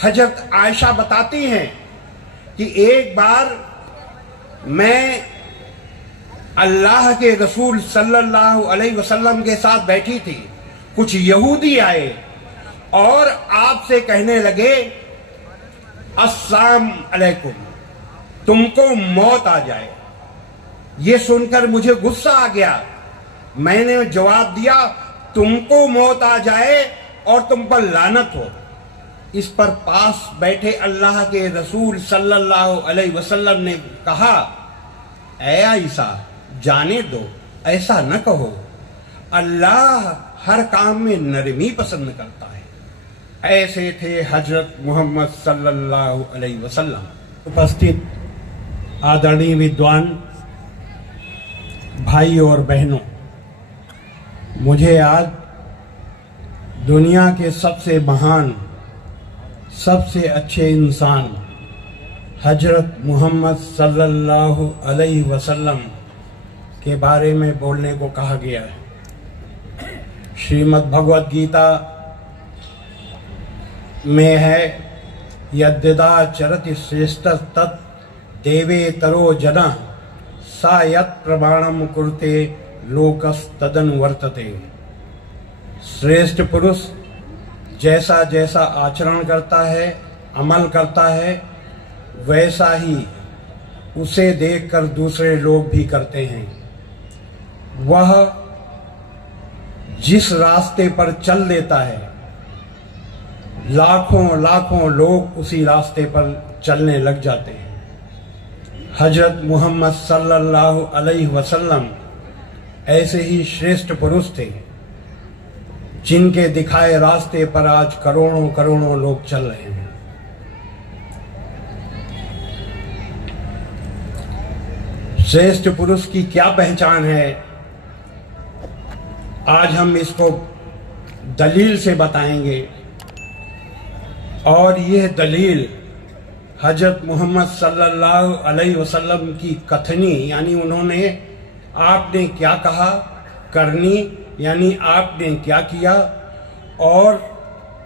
हजरत आयशा बताती हैं कि एक बार मैं अल्लाह के रसूल सल्लल्लाहु अलैहि वसल्लम के साथ बैठी थी। कुछ यहूदी आए और आपसे कहने लगे अस्सलाम अलैकुम, तुमको मौत आ जाए। ये सुनकर मुझे गुस्सा आ गया। मैंने जवाब दिया तुमको मौत आ जाए और तुम पर लानत हो। इस पर पास बैठे अल्लाह के रसूल सल्लल्लाहु अलैहि वसल्लम ने कहा, ऐ आयशा जाने दो, ऐसा न कहो, अल्लाह हर काम में नरमी पसंद करता है। ऐसे थे हजरत मोहम्मद सल्लल्लाहु अलैहि वसल्लम। उपस्थित आदरणीय विद्वान भाई और बहनों, मुझे आज दुनिया के सबसे महान, सबसे अच्छे इंसान हजरत मोहम्मद सल्लल्लाहु अलैहि वसल्लम के बारे में बोलने को कहा गया है। श्रीमद् भगवद गीता में है, यद्यदा चरति श्रेष्ठ तत् देवे तरो जना सा यत् प्रमाणम कुरुते लोकस्तदन वर्तते। श्रेष्ठ पुरुष जैसा जैसा आचरण करता है, अमल करता है, वैसा ही उसे देखकर दूसरे लोग भी करते हैं। वह जिस रास्ते पर चल देता है, लाखों लाखों लोग उसी रास्ते पर चलने लग जाते हैं। हजरत मोहम्मद सल्लल्लाहु अलैहि वसल्लम ऐसे ही श्रेष्ठ पुरुष थे, जिनके दिखाए रास्ते पर आज करोड़ों करोड़ों लोग चल रहे हैं। श्रेष्ठ पुरुष की क्या पहचान है, आज हम इसको दलील से बताएंगे। और यह दलील हजरत मोहम्मद सल्लल्लाहु अलैहि वसल्लम की कथनी, यानी उन्होंने आपने क्या कहा, करनी यानी आपने क्या किया, और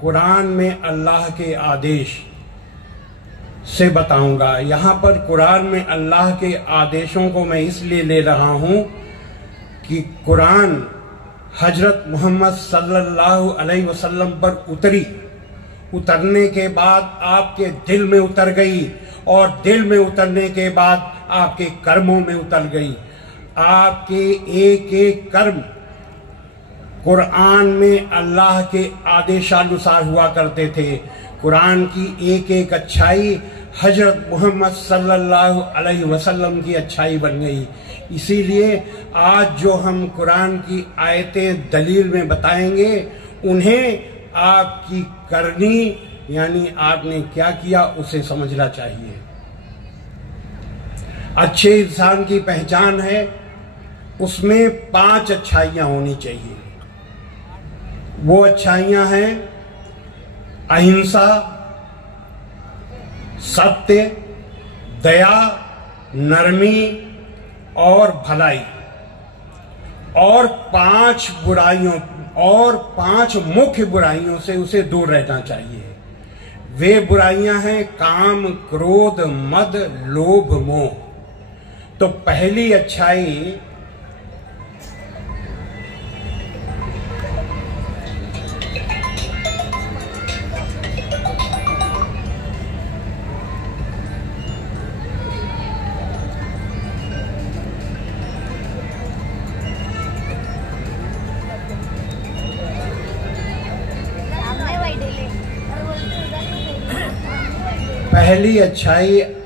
कुरान में अल्लाह के आदेश से बताऊंगा। यहाँ पर कुरान में अल्लाह के आदेशों को मैं इसलिए ले रहा हूँ कि कुरान हजरत मोहम्मद सल्लल्लाहु अलैहि वसल्लम पर उतरने के बाद आपके दिल में उतर गई, और दिल में उतरने के बाद आपके कर्मों में उतर गई। आपके एक एक कर्म कुरान में अल्लाह के आदेशानुसार हुआ करते थे। कुरान की एक एक अच्छाई हजरत मोहम्मद सल्लल्लाहु अलैहि वसल्लम की अच्छाई बन गई। इसीलिए आज जो हम कुरान की आयतें दलील में बताएंगे, उन्हें आपकी करनी यानी आपने क्या किया उसे समझना चाहिए। अच्छे इंसान की पहचान है, उसमें 5 अच्छाइयां होनी चाहिए। वो अच्छाइयां हैं अहिंसा, सत्य, दया, नरमी और भलाई। और 5 मुख्य बुराइयों से उसे दूर रहना चाहिए। वे बुराइयां हैं काम, क्रोध, मद, लोभ, मोह। तो पहली अच्छाई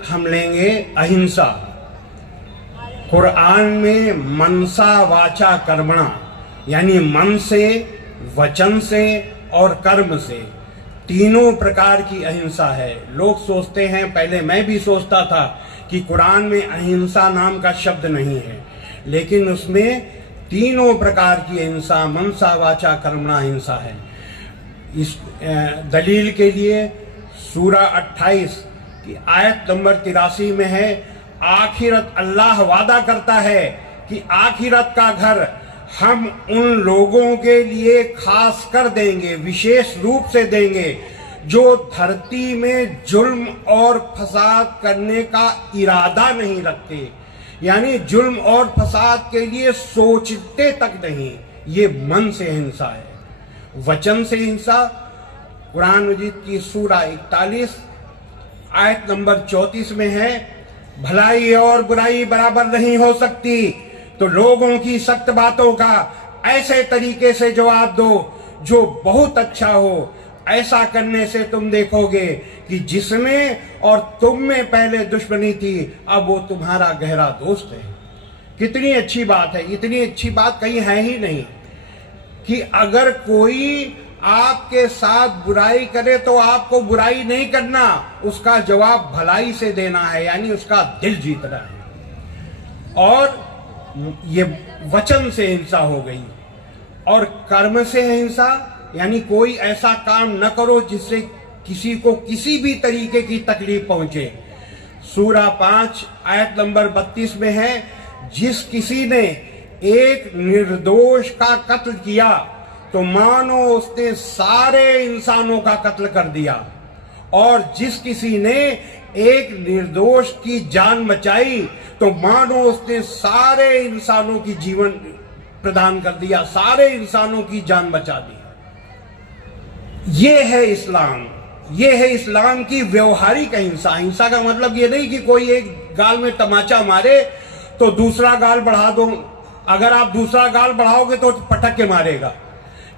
हम लेंगे अहिंसा। कुरान में मनसा वाचा कर्मणा यानी मन से, वचन से और कर्म से तीनों प्रकार की अहिंसा है। लोग सोचते हैं, पहले मैं भी सोचता था कि कुरान में अहिंसा नाम का शब्द नहीं है, लेकिन उसमें तीनों प्रकार की अहिंसा, मनसा वाचा कर्मणा हिंसा है। इस दलील के लिए सूरा 28 की आयत नंबर 83 में है, आखिरत अल्लाह वादा करता है कि आखिरत का घर हम उन लोगों के लिए खास कर देंगे, विशेष रूप से देंगे जो धरती में जुल्म और फसाद करने का इरादा नहीं रखते, यानी जुल्म और फसाद के लिए सोचते तक नहीं, ये मन से हिंसा है। वचन से हिंसा कुरान मजीद की सूरा 41 आयत नंबर 34 में है, भलाई और बुराई बराबर नहीं हो सकती, तो लोगों की सख्त बातों का ऐसे तरीके से जवाब दो जो बहुत अच्छा हो। ऐसा करने से तुम देखोगे कि जिसमें और तुम में पहले दुश्मनी थी, अब वो तुम्हारा गहरा दोस्त है। कितनी अच्छी बात है, इतनी अच्छी बात कहीं है ही नहीं कि अगर कोई आपके साथ बुराई करे तो आपको बुराई नहीं करना, उसका जवाब भलाई से देना है, यानी उसका दिल जीतना है। और ये वचन से हिंसा हो गई। और कर्म से हिंसा, यानी कोई ऐसा काम न करो जिससे किसी को किसी भी तरीके की तकलीफ पहुंचे। सूरा 5 आयत नंबर 32 में है, जिस किसी ने एक निर्दोष का कत्ल किया तो मानो उसने सारे इंसानों का कत्ल कर दिया, और जिस किसी ने एक निर्दोष की जान बचाई तो मानो उसने सारे इंसानों की जीवन प्रदान कर दिया, सारे इंसानों की जान बचा दी। ये है इस्लाम, ये है इस्लाम की व्यवहारिक हिंसा। हिंसा का मतलब ये नहीं कि कोई एक गाल में तमाचा मारे तो दूसरा गाल बढ़ा दो, अगर आप दूसरा गाल बढ़ाओगे तो पटक के मारेगा।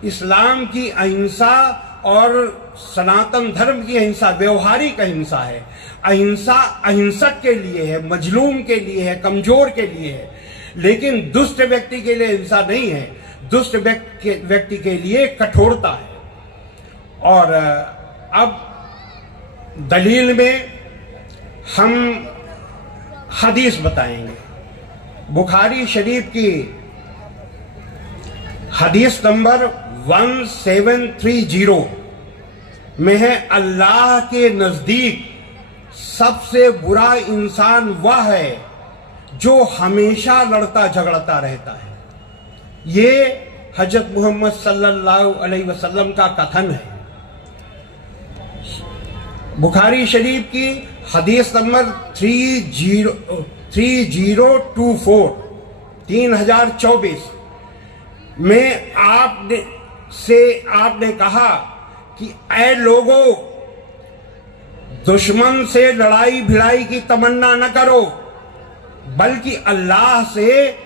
इस्लाम की अहिंसा और सनातन धर्म की अहिंसा व्यवहारिक अहिंसा है। अहिंसा अहिंसक के लिए है, मजलूम के लिए है, कमजोर के लिए है, लेकिन दुष्ट व्यक्ति के लिए हिंसा नहीं है। दुष्ट व्यक्ति के लिए कठोरता है। और अब दलील में हम हदीस बताएंगे। बुखारी शरीफ की हदीस नंबर 1730 में है, अल्लाह के नजदीक सबसे बुरा इंसान वह है जो हमेशा लड़ता झगड़ता रहता है। ये हजरत मोहम्मद सल्लल्लाहु अलैहि वसल्लम का कथन है। बुखारी शरीफ की हदीस नंबर 3024 में आपने कहा कि ऐ लोगों, दुश्मन से लड़ाई भिड़ाई की तमन्ना न करो, बल्कि अल्लाह से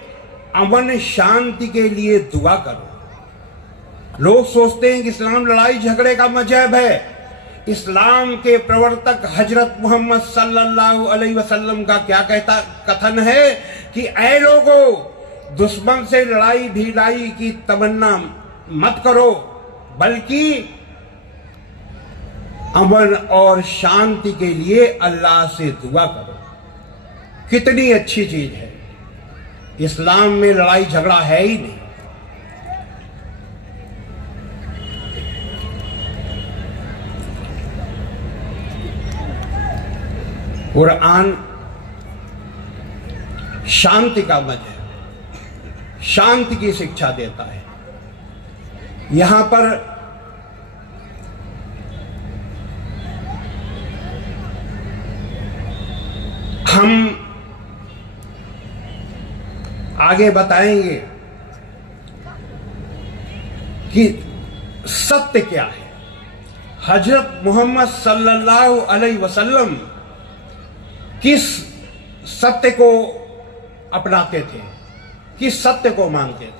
अमन शांति के लिए दुआ करो। लोग सोचते हैं कि इस्लाम लड़ाई झगड़े का मजहब है। इस्लाम के प्रवर्तक हजरत मोहम्मद सल्लल्लाहु अलैहि वसल्लम का क्या कथन है कि ऐ लोगों, दुश्मन से लड़ाई भिड़ाई की तमन्ना मत करो, बल्कि अमन और शांति के लिए अल्लाह से दुआ करो। कितनी अच्छी चीज है। इस्लाम में लड़ाई झगड़ा है ही नहीं। कुरान शांति का मजहब, शांति की शिक्षा देता है। यहां पर हम आगे बताएंगे कि सत्य क्या है। हजरत मोहम्मद सल्लल्लाहु अलैहि वसल्लम किस सत्य को अपनाते थे, किस सत्य को मानते थे।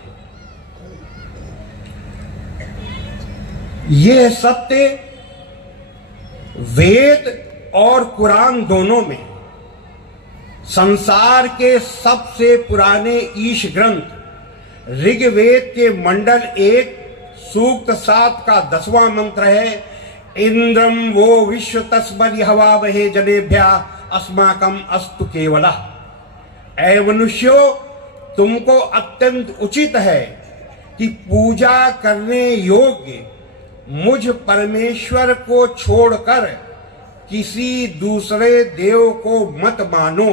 यह सत्य वेद और कुरान दोनों में, संसार के सबसे पुराने ईश ग्रंथ ऋग्वेद के मंडल 1 सूक्त 7 का 10वां मंत्र है, इंद्रम वो विश्व तस्मरि हवा वहे जनेभ्या अस्माकम अस्तु केवला। ऐ मनुष्यों, तुमको अत्यंत उचित है कि पूजा करने योग्य मुझ परमेश्वर को छोड़कर किसी दूसरे देव को मत मानो,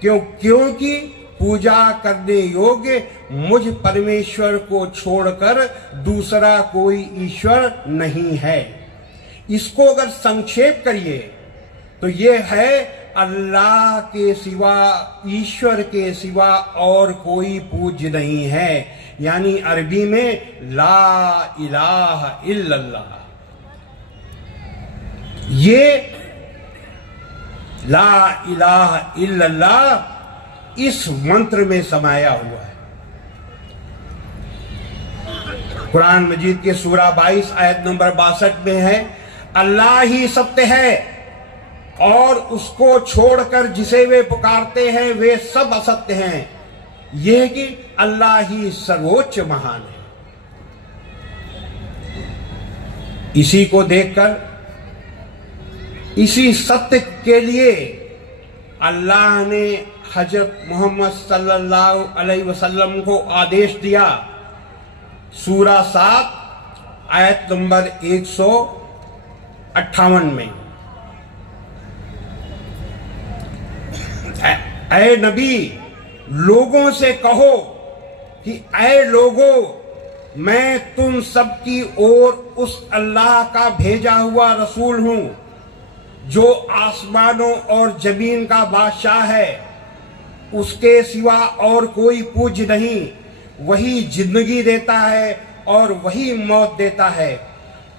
क्योंकि पूजा करने योग्य मुझ परमेश्वर को छोड़कर दूसरा कोई ईश्वर नहीं है। इसको अगर संक्षेप करिए तो ये है अल्लाह के सिवा, ईश्वर के सिवा और कोई पूज्य नहीं है। यानी अरबी में ला इलाहा इल्लल्लाह। ये ला इलाहा इल्लल्लाह इस मंत्र में समाया हुआ है। कुरान मजीद के सूरा 22 आयत नंबर 62 में है, अल्लाह ही सत्य है और उसको छोड़कर जिसे वे पुकारते हैं वे सब असत्य हैं। यह कि अल्लाह ही सर्वोच्च महान है। इसी को देखकर, इसी सत्य के लिए अल्लाह ने हजरत मोहम्मद सल्लल्लाहु अलैहि वसल्लम को आदेश दिया। सूरा 7 आयत नंबर 158 में, ऐ नबी लोगों से कहो कि ऐ लोगों, मैं तुम सबकी ओर उस अल्लाह का भेजा हुआ रसूल हूं जो आसमानों और जमीन का बादशाह है। उसके सिवा और कोई पूज्य नहीं। वही जिंदगी देता है और वही मौत देता है।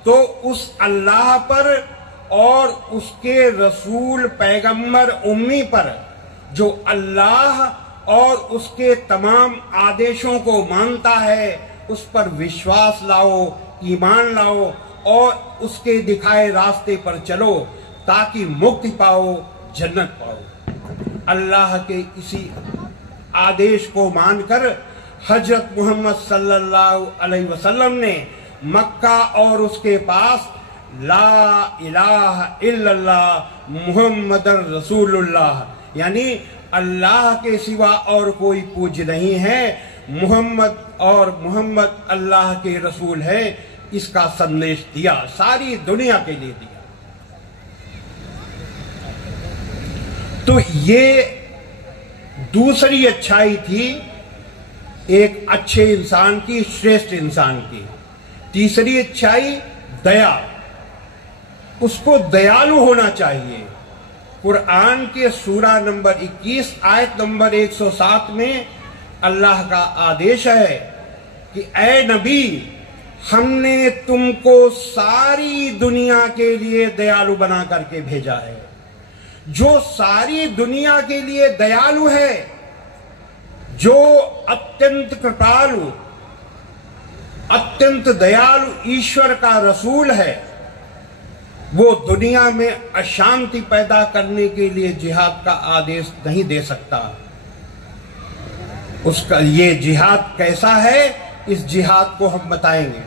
तो उस अल्लाह पर और उसके रसूल पैगंबर उम्मी पर जो अल्लाह और उसके तमाम आदेशों को मानता है, उस पर विश्वास लाओ, ईमान लाओ और उसके दिखाए रास्ते पर चलो ताकि मुक्ति पाओ, जन्नत पाओ। अल्लाह के इसी आदेश को मानकर हजरत मोहम्मद सल्लल्लाहु अलैहि वसल्लम ने मक्का और उसके पास ला इलाहा इल्लल्लाह मुहम्मदुर रसूलुल्लाह, यानी अल्लाह के सिवा और कोई पूज्य नहीं है, मोहम्मद और मोहम्मद अल्लाह के रसूल है, इसका संदेश दिया, सारी दुनिया के लिए दिया। तो ये दूसरी अच्छाई थी एक अच्छे इंसान की, श्रेष्ठ इंसान की। तीसरी अच्छाई दया, उसको दयालु होना चाहिए। कुरान के सूरा नंबर 21 आयत नंबर 107 में अल्लाह का आदेश है कि ऐ नबी, हमने तुमको सारी दुनिया के लिए दयालु बना करके भेजा है। जो सारी दुनिया के लिए दयालु है, जो अत्यंत कृपालु, अत्यंत दयालु ईश्वर का रसूल है, वो दुनिया में अशांति पैदा करने के लिए जिहाद का आदेश नहीं दे सकता। उसका ये जिहाद कैसा है, इस जिहाद को हम बताएंगे।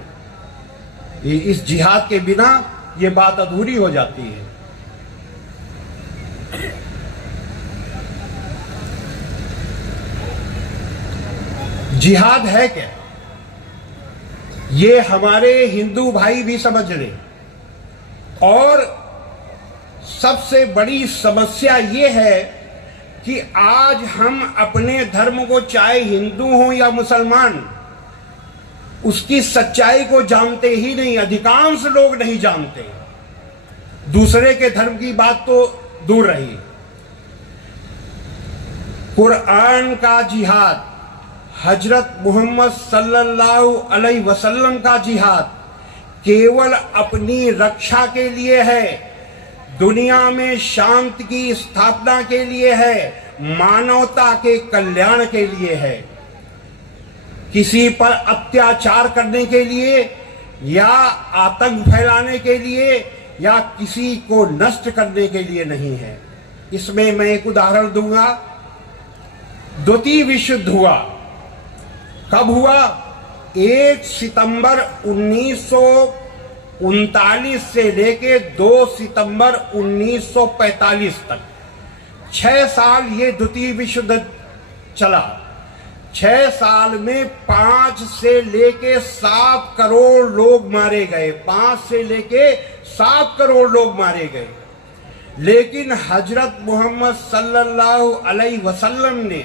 इस जिहाद के बिना ये बात अधूरी हो जाती है। जिहाद है क्या, ये हमारे हिंदू भाई भी समझ लें। और सबसे बड़ी समस्या ये है कि आज हम अपने धर्म को, चाहे हिंदू हो या मुसलमान, उसकी सच्चाई को जानते ही नहीं। अधिकांश लोग नहीं जानते। दूसरे के धर्म की बात तो दूर रही। कुरान का जिहाद, हजरत मोहम्मद सल्लल्लाहु अलैहि वसल्लम का जिहाद केवल अपनी रक्षा के लिए है, दुनिया में शांति की स्थापना के लिए है, मानवता के कल्याण के लिए है। किसी पर अत्याचार करने के लिए या आतंक फैलाने के लिए या किसी को नष्ट करने के लिए नहीं है। इसमें मैं एक उदाहरण दूंगा। द्वितीय विश्व युद्ध हुआ, कब हुआ? 1 सितंबर 1939 से लेके 2 सितंबर 1945 तक 6 साल ये द्वितीय विश्व युद्ध चला। 6 साल में 5 से लेके 7 करोड़ लोग मारे गए। 5 से लेके 7 करोड़ लोग मारे गए। लेकिन हजरत मोहम्मद सल्लल्लाहु अलैहि वसल्लम ने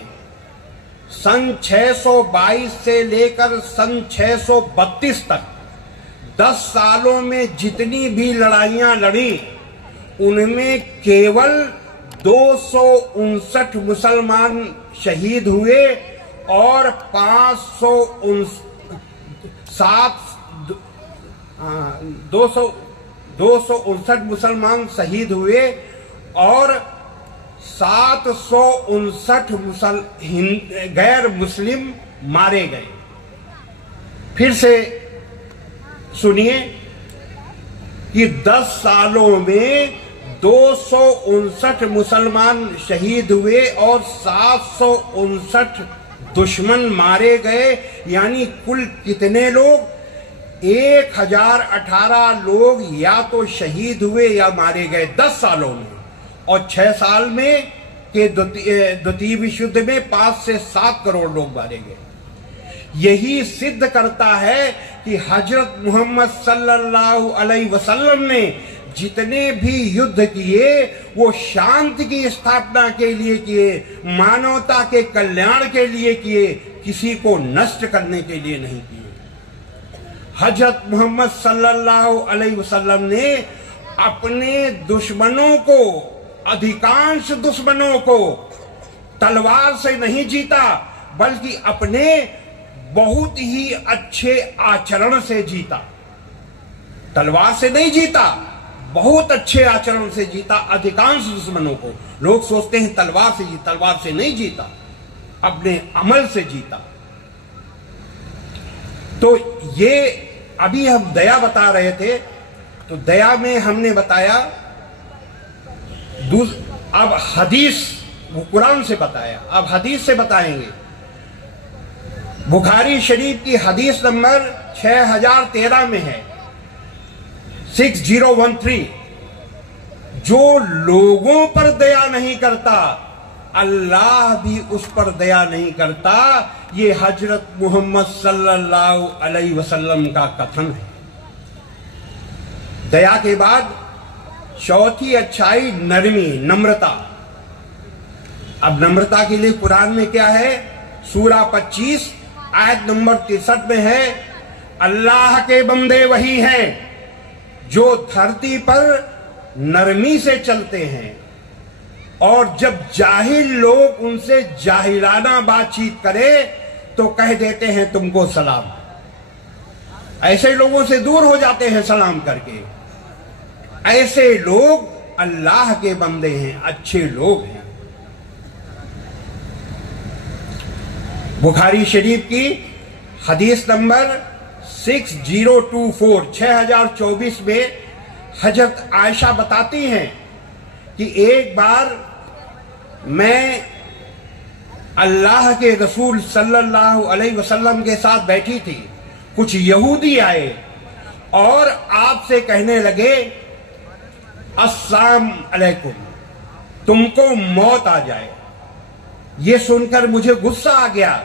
सन 622 से लेकर सन 632 तक 10 सालों में जितनी भी लड़ाइयां लड़ी उनमें केवल 259 मुसलमान शहीद हुए और 259 मुसलमान शहीद हुए और 759 गैर मुस्लिम मारे गए। फिर से सुनिए कि 10 सालों में 259 मुसलमान शहीद हुए और 759 दुश्मन मारे गए, यानी कुल कितने लोग? 1018 लोग या तो शहीद हुए या मारे गए 10 सालों में। और 6 साल में के द्वितीय विश्व युद्ध में 5 से 7 करोड़ लोग मारे गए। यही सिद्ध करता है कि हजरत मोहम्मद सल्लल्लाहु अलैहि वसल्लम ने जितने भी युद्ध किए वो शांति की स्थापना के लिए किए, मानवता के कल्याण के लिए किए, किसी को नष्ट करने के लिए नहीं किए। हजरत मोहम्मद सल्लल्लाहु अलैहि वसल्लम ने अपने दुश्मनों को, अधिकांश दुश्मनों को तलवार से नहीं जीता बल्कि अपने बहुत ही अच्छे आचरण से जीता। तलवार से नहीं जीता, बहुत अच्छे आचरण से जीता अधिकांश दुश्मनों को। लोग सोचते हैं तलवार से जीता, तलवार से नहीं जीता, अपने अमल से जीता। तो ये अभी हम दया बता रहे थे, तो दया में हमने बताया, अब हदीस, वो कुरान से बताया, अब हदीस से बताएंगे। बुखारी शरीफ की हदीस नंबर 6013 में है, 6013, जो लोगों पर दया नहीं करता अल्लाह भी उस पर दया नहीं करता। ये हजरत मोहम्मद सल्लल्लाहु अलैहि वसल्लम का कथन है। दया के बाद चौथी अच्छाई नरमी, नम्रता। अब नम्रता के लिए कुरान में क्या है? सूरा 25 आयत नंबर 63 में है, अल्लाह के बंदे वही हैं जो धरती पर नरमी से चलते हैं और जब जाहिल लोग उनसे जाहिलाना बातचीत करे तो कह देते हैं तुमको सलाम। ऐसे लोगों से दूर हो जाते हैं सलाम करके। ऐसे लोग अल्लाह के बंदे हैं, अच्छे लोग हैं। बुखारी शरीफ की हदीस नंबर 6024 में हजरत आयशा बताती हैं कि एक बार मैं अल्लाह के रसूल सल्लल्लाहु अलैहि वसल्लम के साथ बैठी थी। कुछ यहूदी आए और आपसे कहने लगे अस्सलाम अलैकुम, तुमको मौत आ जाए। ये सुनकर मुझे गुस्सा आ गया।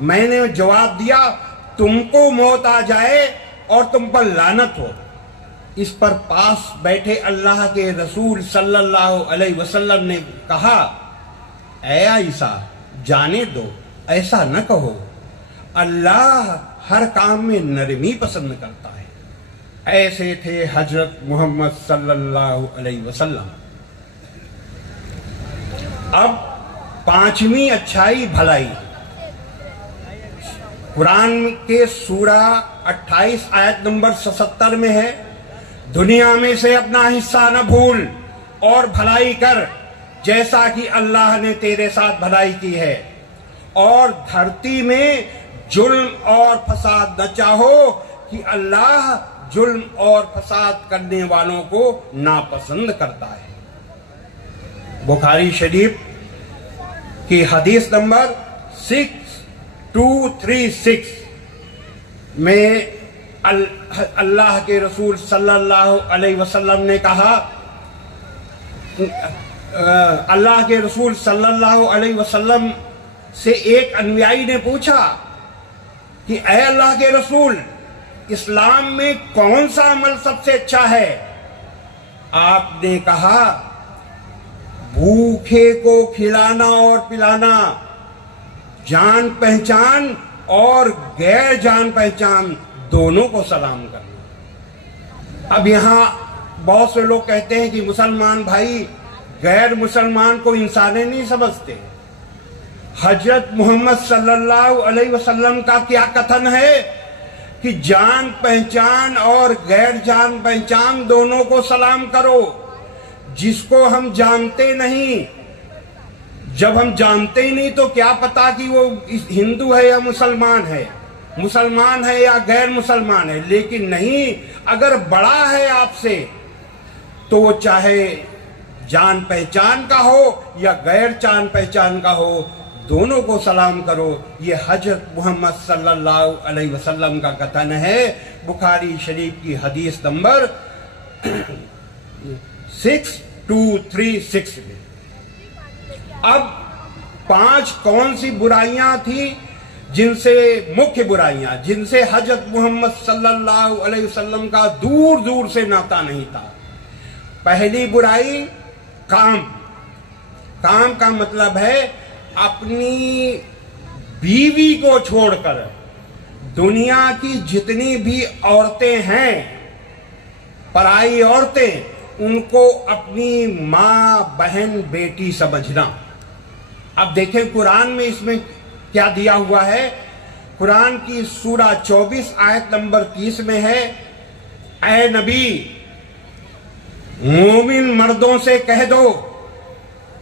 मैंने जवाब दिया तुमको मौत आ जाए और तुम पर लानत हो। इस पर पास बैठे अल्लाह के रसूल सल्लल्लाहु अलैहि वसल्लम ने कहा, ऐ आयशा जाने दो, ऐसा न कहो, अल्लाह हर काम में नरमी पसंद करता है। ऐसे थे हजरत मोहम्मद सल्लल्लाहु अलैहि वसल्लम। अब पांचवी अच्छाई भलाई। कुरान के सूरा 28 आयत नंबर 77 में है, दुनिया में से अपना हिस्सा न भूल और भलाई कर जैसा कि अल्लाह ने तेरे साथ भलाई की है, और धरती में जुल्म और फसाद न चाहो कि अल्लाह जुल्म और फसाद करने वालों को नापसंद करता है। बुखारी शरीफ की हदीस नंबर 6236 में अल्लाह के रसूल सल्लल्लाहु अलैहि वसल्लम ने कहा, अल्लाह के रसूल सल्लल्लाहु अलैहि वसल्लम से एक अनुयायी ने पूछा कि ऐ अल्लाह के रसूल, इस्लाम में कौन सा अमल सबसे अच्छा है? आपने कहा, भूखे को खिलाना और पिलाना, जान पहचान और गैर जान पहचान दोनों को सलाम करना। अब यहाँ बहुत से लोग कहते हैं कि मुसलमान भाई गैर मुसलमान को इंसाने नहीं समझते। हजरत मोहम्मद सल्लल्लाहु अलैहि वसल्लम का क्या कथन है कि जान पहचान और गैर जान पहचान दोनों को सलाम करो। जिसको हम जानते नहीं, जब हम जानते ही नहीं तो क्या पता कि वो हिंदू है या मुसलमान है या गैर मुसलमान है। लेकिन नहीं, अगर बड़ा है आपसे तो वो चाहे जान पहचान का हो या गैर जान पहचान का हो, दोनों को सलाम करो। ये हजरत मोहम्मद सल्लल्लाहु अलैहि वसल्लम का कथन है, बुखारी शरीफ की हदीस नंबर 6236 में। अब 5 कौन सी बुराइयां थी जिनसे, मुख्य बुराइयां जिनसे हजरत मोहम्मद सल्लल्लाहु अलैहि वसल्लम का दूर दूर से नाता नहीं था। पहली बुराई काम का मतलब है अपनी बीवी को छोड़कर दुनिया की जितनी भी औरतें हैं, पराई औरतें, उनको अपनी माँ बहन बेटी समझना। अब देखें कुरान में इसमें क्या दिया हुआ है। कुरान की सूरा 24 आयत नंबर 30 में है, ऐ नबी मोमिन मर्दों से कह दो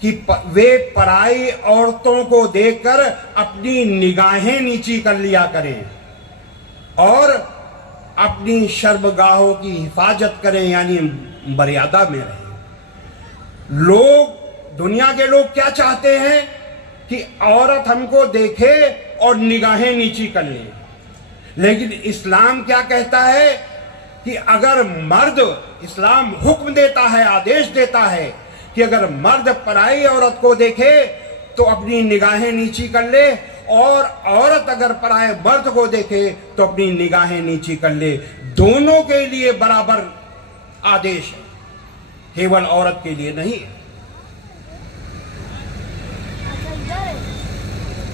कि वे पराई औरतों को देखकर अपनी निगाहें नीची कर लिया करें और अपनी शर्मगाहों की हिफाजत करें, यानी मर्यादा में रहें। दुनिया के लोग क्या चाहते हैं कि औरत हमको देखे और निगाहें नीची कर ले। लेकिन इस्लाम क्या कहता है कि अगर मर्द, इस्लाम हुक्म देता है, आदेश देता है कि अगर मर्द पराई औरत को देखे तो अपनी निगाहें नीची कर ले, और औरत अगर पराए मर्द को देखे तो अपनी निगाहें नीची कर ले। दोनों के लिए बराबर आदेश है, केवल औरत के लिए नहीं।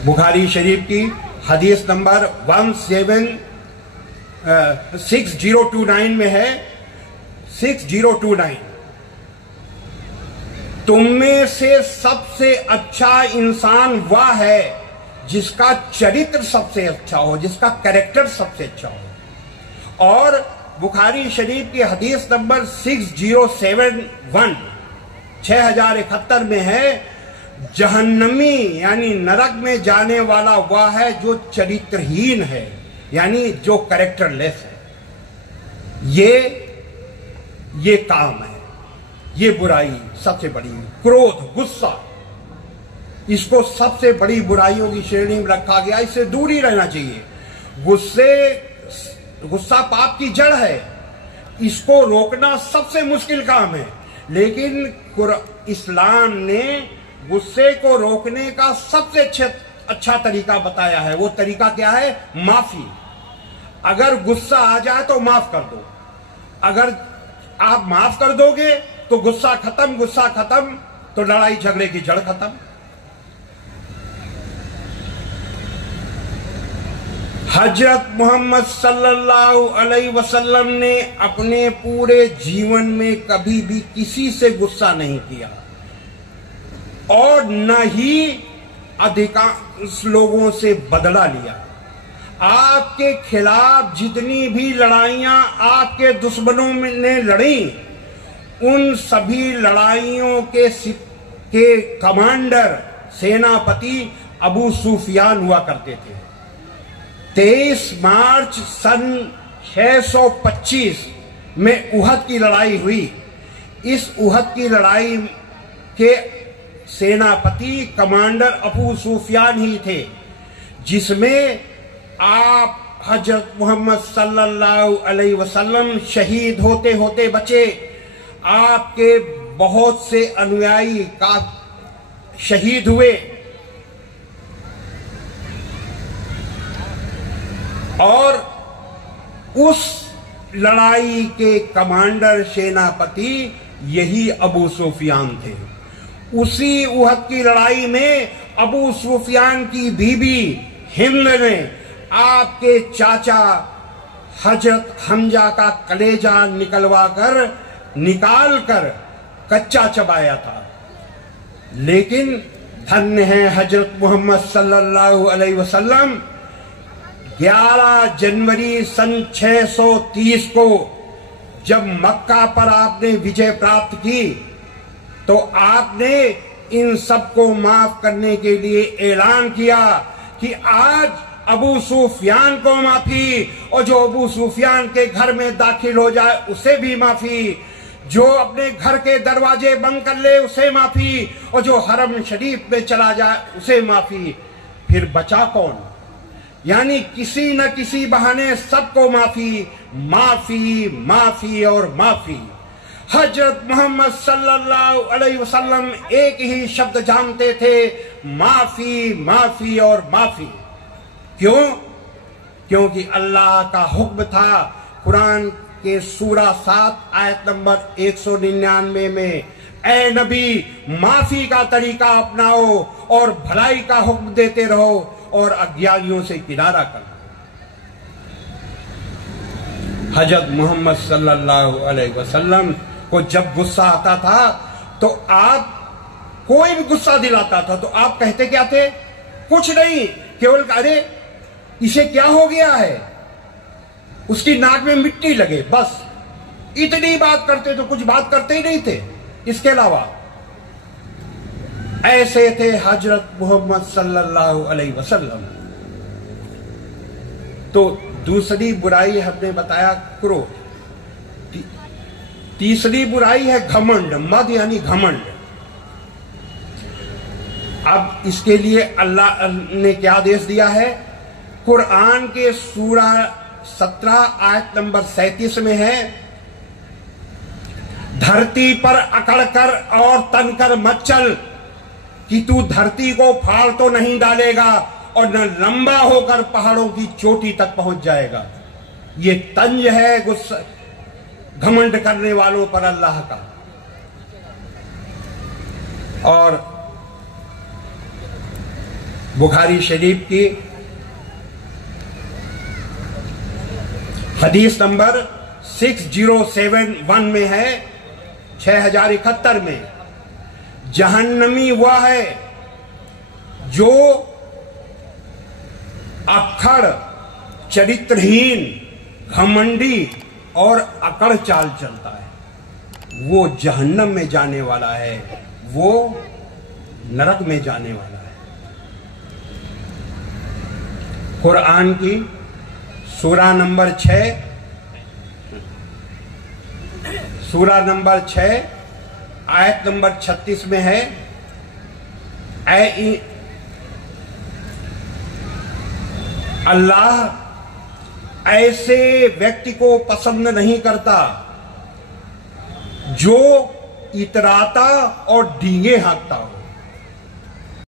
बुखारी शरीफ की हदीस नंबर 6029 में है, 6029, तुम में से सबसे अच्छा इंसान वह है जिसका चरित्र सबसे अच्छा हो, जिसका कैरेक्टर सबसे अच्छा हो। और बुखारी शरीफ की हदीस नंबर 6071 6071 में है, जहन्नमी यानी नरक में जाने वाला वह है जो चरित्रहीन है, यानी जो कैरेक्टरलेस है। ये काम है, ये बुराई सबसे बड़ी। क्रोध, गुस्सा, इसको सबसे बड़ी बुराइयों की श्रेणी में रखा गया। इससे दूर ही रहना चाहिए। गुस्सा पाप की जड़ है, इसको रोकना सबसे मुश्किल काम है। लेकिन इस्लाम ने गुस्से को रोकने का सबसे अच्छा तरीका बताया है। वो तरीका क्या है? माफी। अगर गुस्सा आ जाए तो माफ कर दो। अगर आप माफ कर दोगे तो गुस्सा खत्म, तो लड़ाई झगड़े की जड़ खत्म। हजरत मोहम्मद सल्लल्लाहु अलैहि वसल्लम ने अपने पूरे जीवन में कभी भी किसी से गुस्सा नहीं किया और न ही अधिकांश लोगों से बदला लिया। आपके खिलाफ जितनी भी लड़ाइयां आपके दुश्मनों ने लड़ी, उन सभी लड़ाइयों के कमांडर, सेनापति अबू सुफियान हुआ करते थे। 23 मार्च सन 625 में उहद की लड़ाई हुई। इस उहद की लड़ाई के सेनापति, कमांडर अबू सुफियान ही थे, जिसमें आप हजरत मोहम्मद सल्लल्लाहु अलैहि वसल्लम शहीद होते होते बचे। आपके बहुत से अनुयायी का शहीद हुए और उस लड़ाई के कमांडर, सेनापति यही अबू सुफियान थे। उसी उहद की लड़ाई में अबू सुफियान की बीबी हिंद ने आपके चाचा हजरत हमजा का कलेजा निकाल कर कच्चा चबाया था। लेकिन धन्य है हजरत मोहम्मद सल्लल्लाहु अलैहि वसल्लम, 11 जनवरी सन 630 को जब मक्का पर आपने विजय प्राप्त की तो आपने इन सबको माफ करने के लिए ऐलान किया कि आज अबू सुफियान को माफी, और जो अबू सुफियान के घर में दाखिल हो जाए उसे भी माफी, जो अपने घर के दरवाजे बंद कर ले उसे माफी, और जो हरम शरीफ में चला जाए उसे माफी। फिर बचा कौन? यानी किसी न किसी बहाने सबको माफी, माफी, माफी और माफी। हजरत मोहम्मद सल्लल्लाहु अलैहि वसल्लम एक ही शब्द जानते थे, माफी, माफी और माफी। क्यों? क्योंकि अल्लाह का हुक्म था कुरान के सूरा 7 आयत नंबर 199 में, ए नबी माफी का तरीका अपनाओ और भलाई का हुक्म देते रहो और अज्ञानियों से किनारा करो। हजरत मोहम्मद सल्लल्लाहु अलैहि वसल्लम को जब गुस्सा आता था तो आप, कोई भी गुस्सा दिलाता था तो आप कहते क्या थे? कुछ नहीं, केवल अरे इसे क्या हो गया है, उसकी नाक में मिट्टी लगे, बस इतनी बात करते, तो कुछ बात करते ही नहीं थे इसके अलावा। ऐसे थे हजरत मोहम्मद सल्लल्लाहु अलैहि वसल्लम। तो दूसरी बुराई हमने बताया क्रोध, तीसरी बुराई है घमंड, मद यानी घमंड। अब इसके लिए अल्लाह ने क्या आदेश दिया है? कुरान के सूरा 17 आयत नंबर 37 में है, धरती पर अकड़कर और तनकर मत चल कि तू धरती को फाड़ तो नहीं डालेगा और न लंबा होकर पहाड़ों की चोटी तक पहुंच जाएगा। ये तंज है गुस्सा घमंड करने वालों पर अल्लाह का। और बुखारी शरीफ की हदीस नंबर 6071 में है, 6071 में, जहन्नमी वह है जो अक्खड़, चरित्रहीन, घमंडी और अकड़ चाल चलता है, वो जहन्नम में जाने वाला है, वो नरक में जाने वाला है। कुरान की सूरा नंबर 6 आयत नंबर 36 में है, अल्लाह ऐसे व्यक्ति को पसंद नहीं करता जो इतराता और डींगे हाँकता हो।